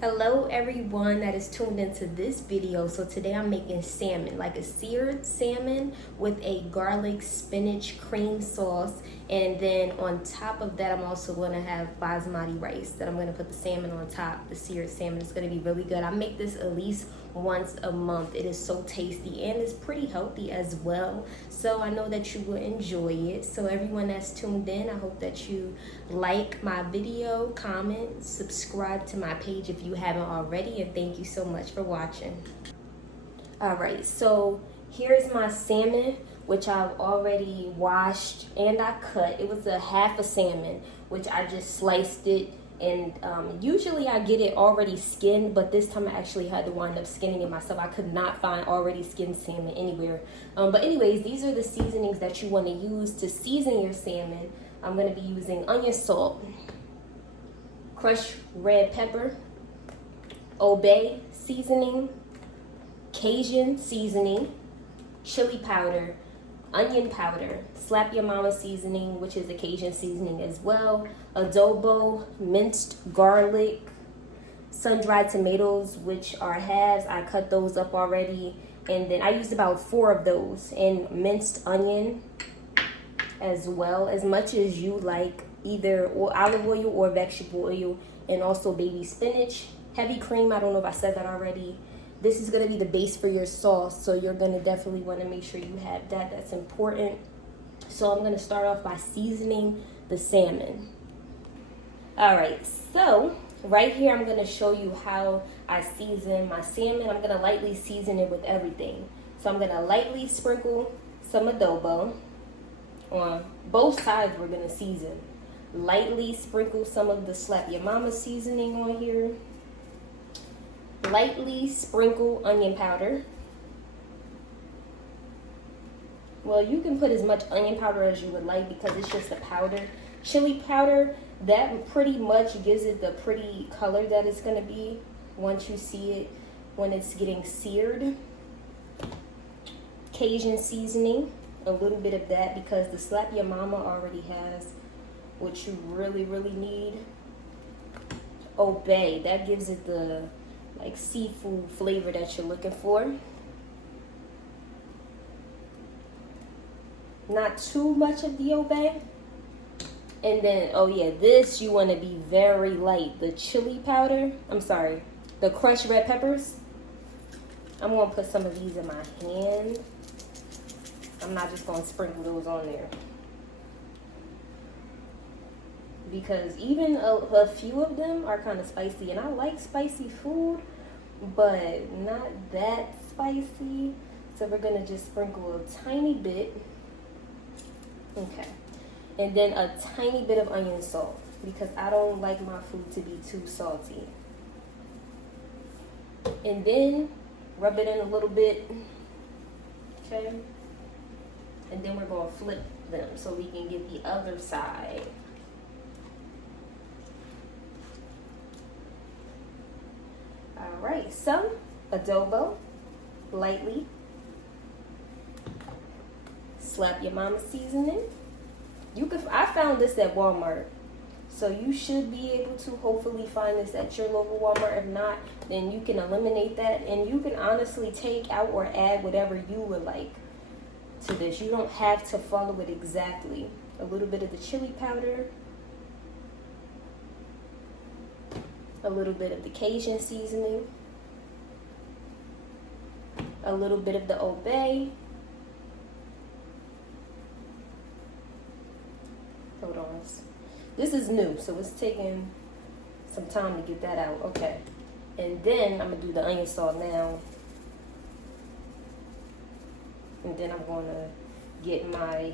Hello everyone that is tuned into this video. So today I'm making salmon, like a seared salmon with a garlic spinach cream sauce, and then on top of that I'm also going to have basmati rice that I'm going to put the salmon on top. The seared salmon is going to be really good. I make this at least once a month. It is so tasty and it's pretty healthy as well, so I know that you will enjoy it. So everyone that's tuned in, I hope that you like my video, comment, subscribe to my page if you haven't already, and thank you so much for watching. All right, so here's my salmon, which I've already washed and I cut. It was a half a salmon, which I just sliced it, and usually I get it already skinned, but this time I actually had to wind up skinning it myself. I could not find already skinned salmon anywhere. But anyways, these are the seasonings that you want to use to season your salmon. I'm going to be using onion salt, crushed red pepper, Adobo seasoning, Cajun seasoning, chili powder, onion powder, slap your mama seasoning, which is a Cajun seasoning as well, adobo, minced garlic, sun-dried tomatoes, which are halves. I cut those up already, and then I used about 4 of those, and minced onion as well, as much as you like, either olive oil or vegetable oil, and also baby spinach, heavy cream. I don't know if I said that already. This is going to be the base for your sauce, so you're going to definitely want to make sure you have that. That's important. So I'm going to start off by seasoning the salmon. All right, so right here I'm going to show you how I season my salmon. I'm going to lightly season it with everything. So I'm going to lightly sprinkle some adobo on both sides. We're going to season. Lightly sprinkle some of the slap your mama seasoning on here. Lightly sprinkle onion powder. Well, you can put as much onion powder as you would like because it's just a powder. Chili powder, that pretty much gives it the pretty color that it's going to be once you see it when it's getting seared. Cajun seasoning, a little bit of that because the slap your mama already has what you really need. Adobo, that gives it the like seafood flavor that you're looking for. Not too much of the adobo. And then, oh yeah, this you want to be very light. The chili powder, the crushed red peppers. I'm going to put some of these in my hand. I'm not just going to sprinkle those on there, because even a few of them are kind of spicy, and I like spicy food, but not that spicy. So we're gonna just sprinkle a tiny bit. Okay, and then a tiny bit of onion salt, because I don't like my food to be too salty. And then rub it in a little bit. Okay, and then we're gonna flip them so we can get the other side. Alright, some adobo, lightly. Slap your mama seasoning. I found this at Walmart, so you should be able to hopefully find this at your local Walmart. If not, then you can eliminate that, and you can honestly take out or add whatever you would like to this. You don't have to follow it exactly. A little bit of the chili powder, a little bit of the Cajun seasoning, a little bit of the adobo. Hold on. This is new, so it's taking some time to get that out. Okay. And then I'm going to do the onion salt now. And then I'm going to get my...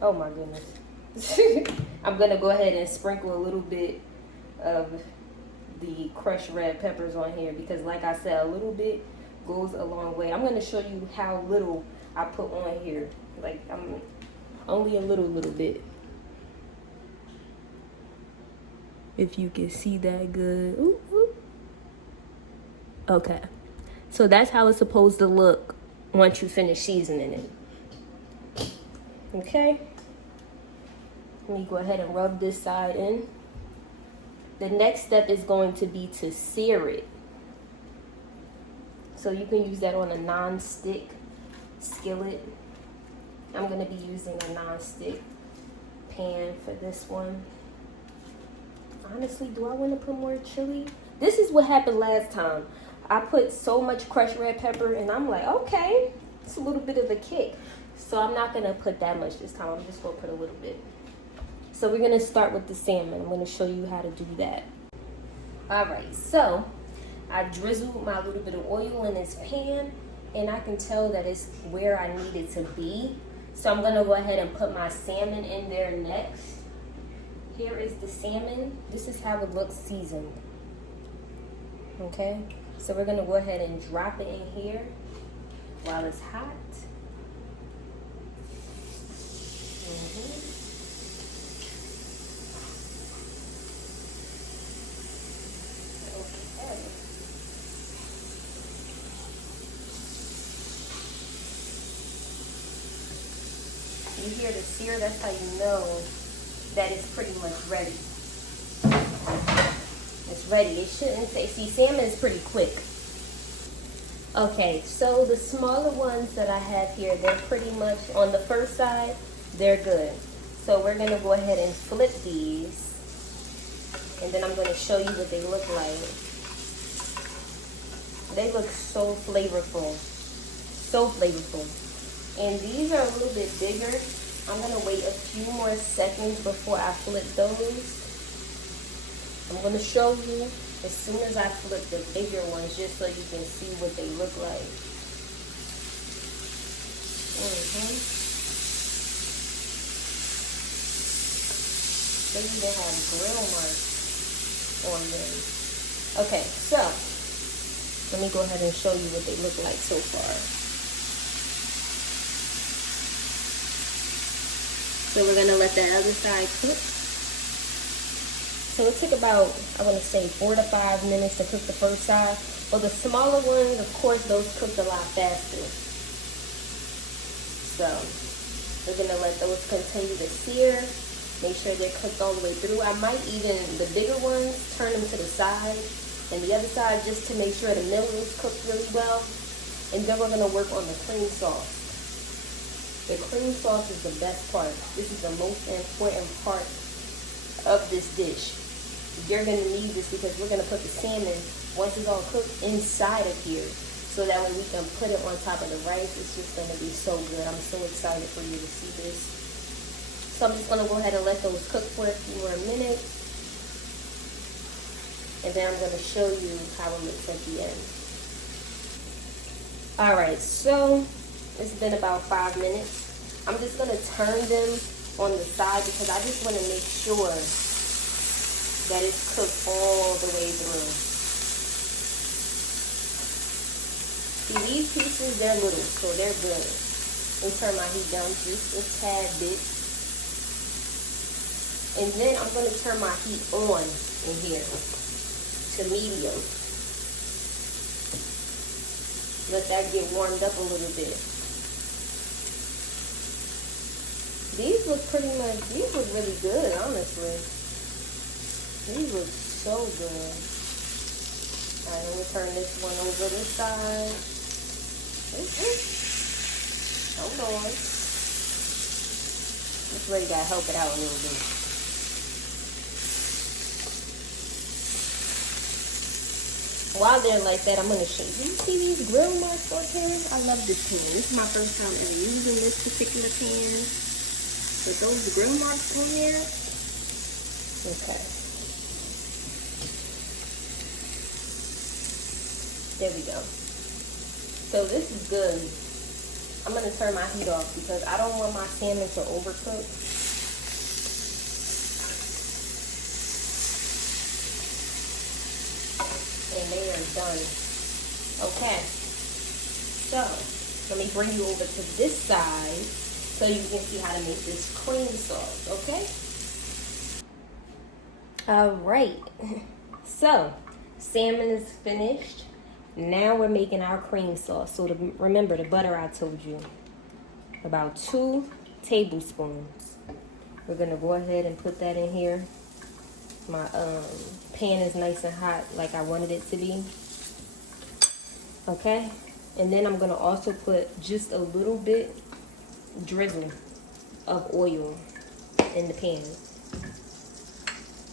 Oh my goodness. I'm going to go ahead and sprinkle a little bit of the crushed red peppers on here, because like I said, a little bit goes a long way. I'm going to show you how little I put on here. Like, I'm only a little bit, if you can see that good. Ooh, ooh. Okay, so that's how it's supposed to look once you finish seasoning it. Okay, let me go ahead and rub this side in. The next step is going to be to sear it. So you can use that on a non-stick skillet. I'm going to be using a non-stick pan for this one. Honestly, do I want to put more chili? This is what happened last time. I put so much crushed red pepper and I'm like, okay, it's a little bit of a kick. So I'm not going to put that much this time. I'm just going to put a little bit. So we're going to start with the salmon. I'm going to show you how to do that. All right, so I drizzled my little bit of oil in this pan and I can tell that it's where I need it to be. So I'm going to go ahead and put my salmon in there next. Here is the salmon. This is how it looks seasoned. Okay, so we're going to go ahead and drop it in here while it's hot. You hear the sear, that's how you know that it's pretty much ready. It's ready. It shouldn't say, see, salmon is pretty quick. Okay, so the smaller ones that I have here, they're pretty much on the first side, they're good. So we're gonna go ahead and flip these, and then I'm gonna show you what they look like. They look so flavorful, so flavorful. And these are a little bit bigger. I'm gonna wait a few more seconds before I flip those. I'm gonna show you as soon as I flip the bigger ones, just so you can see what they look like. They even have grill marks on them. Okay, so let me go ahead and show you what they look like so far. So we're gonna let that other side cook. So it took about, I want to say 4 to 5 minutes to cook the first side. But the smaller ones, of course, those cooked a lot faster. So we're gonna let those continue to sear. Make sure they're cooked all the way through. I might even, the bigger ones, turn them to the side and the other side just to make sure the middle is cooked really well. And then we're gonna work on the cream sauce. The cream sauce is the best part. This is the most important part of this dish. You're going to need this because we're going to put the salmon, once it's all cooked, inside of here. So that way we can put it on top of the rice. It's just going to be so good. I'm so excited for you to see this. So I'm just going to go ahead and let those cook for a few more minutes. And then I'm going to show you how it looks at the end. Alright, so it's been about 5 minutes. I'm just going to turn them on the side because I just want to make sure that it's cooked all the way through. See, these pieces, they're little, so they're good. Let me turn my heat down just a tad bit. And then I'm going to turn my heat on in here to medium. Let that get warmed up a little bit. These look these look really good, honestly. These look so good. Alright, let me turn this one over this side. Hold on. This lady gotta help it out a little bit. While they're like that, I'm gonna show you. You see these grill marks on here? I love this pan. This is my first time ever using this particular pan. But those grill marks on here. Okay. There we go. So this is good. I'm going to turn my heat off because I don't want my salmon to overcook. And they are done. Okay. So, let me bring you over to this side so you can see how to make this cream sauce, okay? All right. So, salmon is finished. Now we're making our cream sauce. So remember the butter I told you. About 2 tablespoons. We're going to go ahead and put that in here. my pan is nice and hot like I wanted it to be. Okay, and then I'm gonna also put just a little bit drizzle of oil in the pan.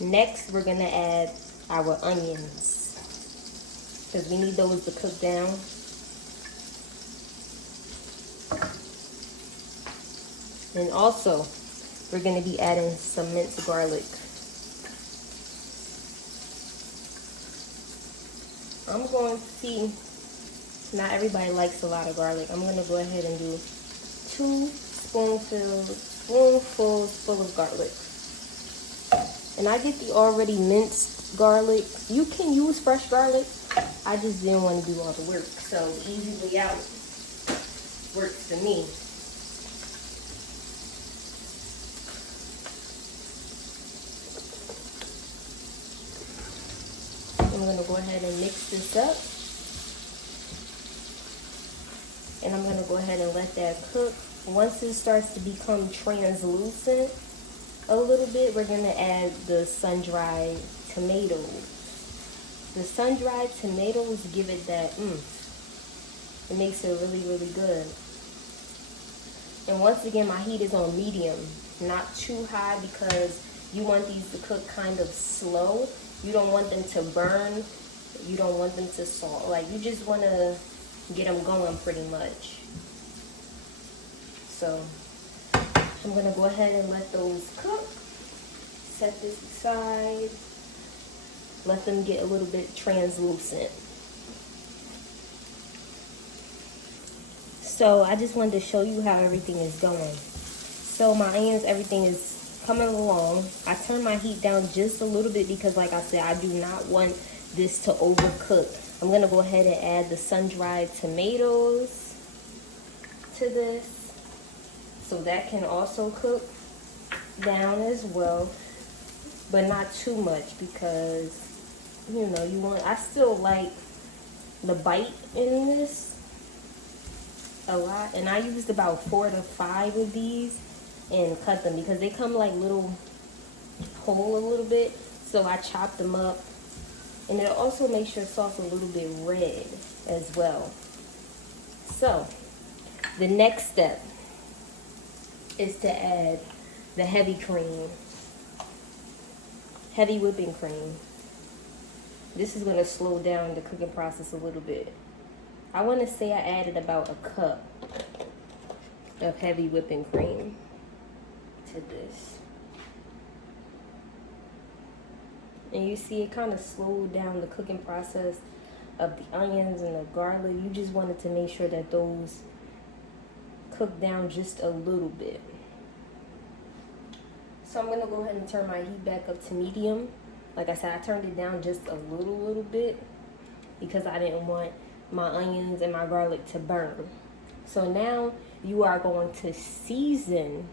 Next, we're gonna add our onions because we need those to cook down. And also, we're gonna be adding some minced garlic. I'm going to see, not everybody likes a lot of garlic. I'm gonna go ahead and do 2 spoonfuls full of garlic. And I get the already minced garlic. You can use fresh garlic. I just didn't want to do all the work. So the easy way out works for me. I'm going to go ahead and mix this up. And I'm going to go ahead and let that cook. Once it starts to become translucent a little bit, we're going to add the sun-dried tomatoes. The sun-dried tomatoes give it that It makes it really, really good. And once again, my heat is on medium, not too high, because you want these to cook kind of slow. You don't want them to burn. You don't want them to salt. Like, you just want to get them going pretty much. So I'm going to go ahead and let those cook. Set this aside. Let them get a little bit translucent. So I just wanted to show you how everything is going. So my onions, everything is coming along. I turned my heat down just a little bit because, like I said, I do not want this to overcook. I'm going to go ahead and add the sun-dried tomatoes to this, so that can also cook down as well, but not too much, because you know, I still like the bite in this a lot. And I used about 4 to 5 of these and cut them because they come like little whole a little bit. So I chopped them up, and it also makes your sauce a little bit red as well. So the next step is to add the heavy whipping cream. This is going to slow down the cooking process a little bit. I want to say I added about a cup of heavy whipping cream to this. And you see it kind of slowed down the cooking process of the onions and the garlic. You just wanted to make sure that those cook down just a little bit. So I'm going to go ahead and turn my heat back up to medium. Like I said, I turned it down just a little bit because I didn't want my onions and my garlic to burn. So now you are going to season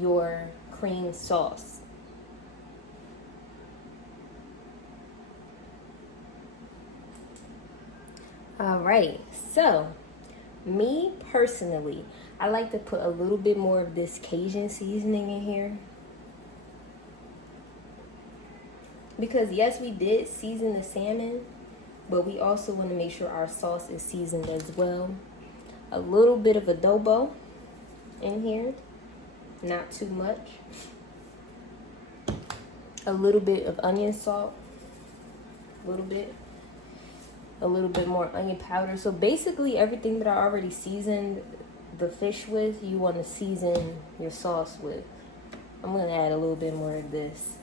your cream sauce. All right, so me personally, I like to put a little bit more of this Cajun seasoning in here. Because yes, we did season the salmon, but we also want to make sure our sauce is seasoned as well. A little bit of adobo in here, not too much. A little bit of onion salt, a little bit more onion powder. So basically everything that I already seasoned the fish with, you want to season your sauce with. I'm going to add a little bit more of this,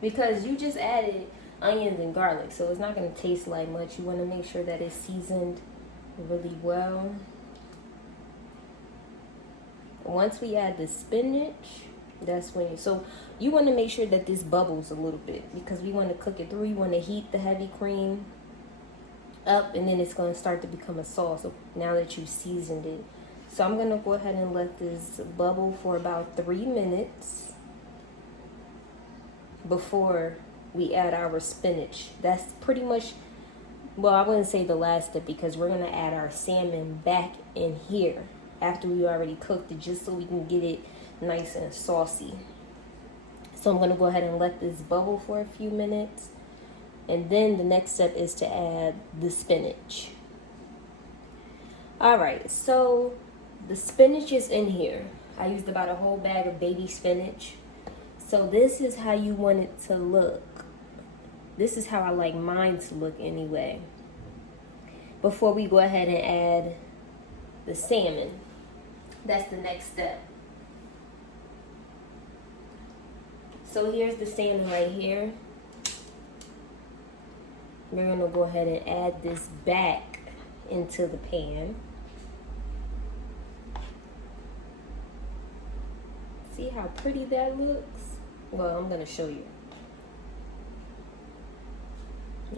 because you just added onions and garlic, so it's not going to taste like much. You want to make sure that it's seasoned really well. Once we add the spinach, that's when you want to make sure that this bubbles a little bit, because we want to cook it through. You want to heat the heavy cream up, and then it's going to start to become a sauce now that you've seasoned it. So I'm going to go ahead and let this bubble for about 3 minutes before we add our spinach. That's pretty much, well, I wouldn't say the last step, because we're going to add our salmon back in here. after we already cooked it, just so we can get it nice and saucy. So I'm gonna go ahead and let this bubble for a few minutes. And then the next step is to add the spinach. All right, so the spinach is in here. I used about a whole bag of baby spinach. So this is how you want it to look. This is how I like mine to look anyway. Before we go ahead and add the salmon. That's the next step. So here's the salmon right here. We're gonna go ahead and add this back into the pan. See how pretty that looks? Well, I'm gonna show you.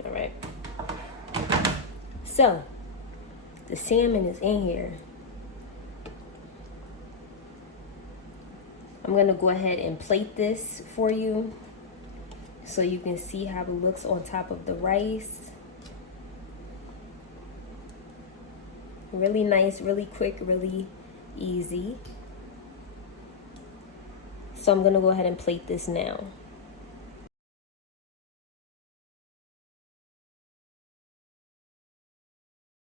All right. So, the salmon is in here. I'm gonna go ahead and plate this for you so you can see how it looks on top of the rice. Really nice, really quick, really easy. So I'm gonna go ahead and plate this now.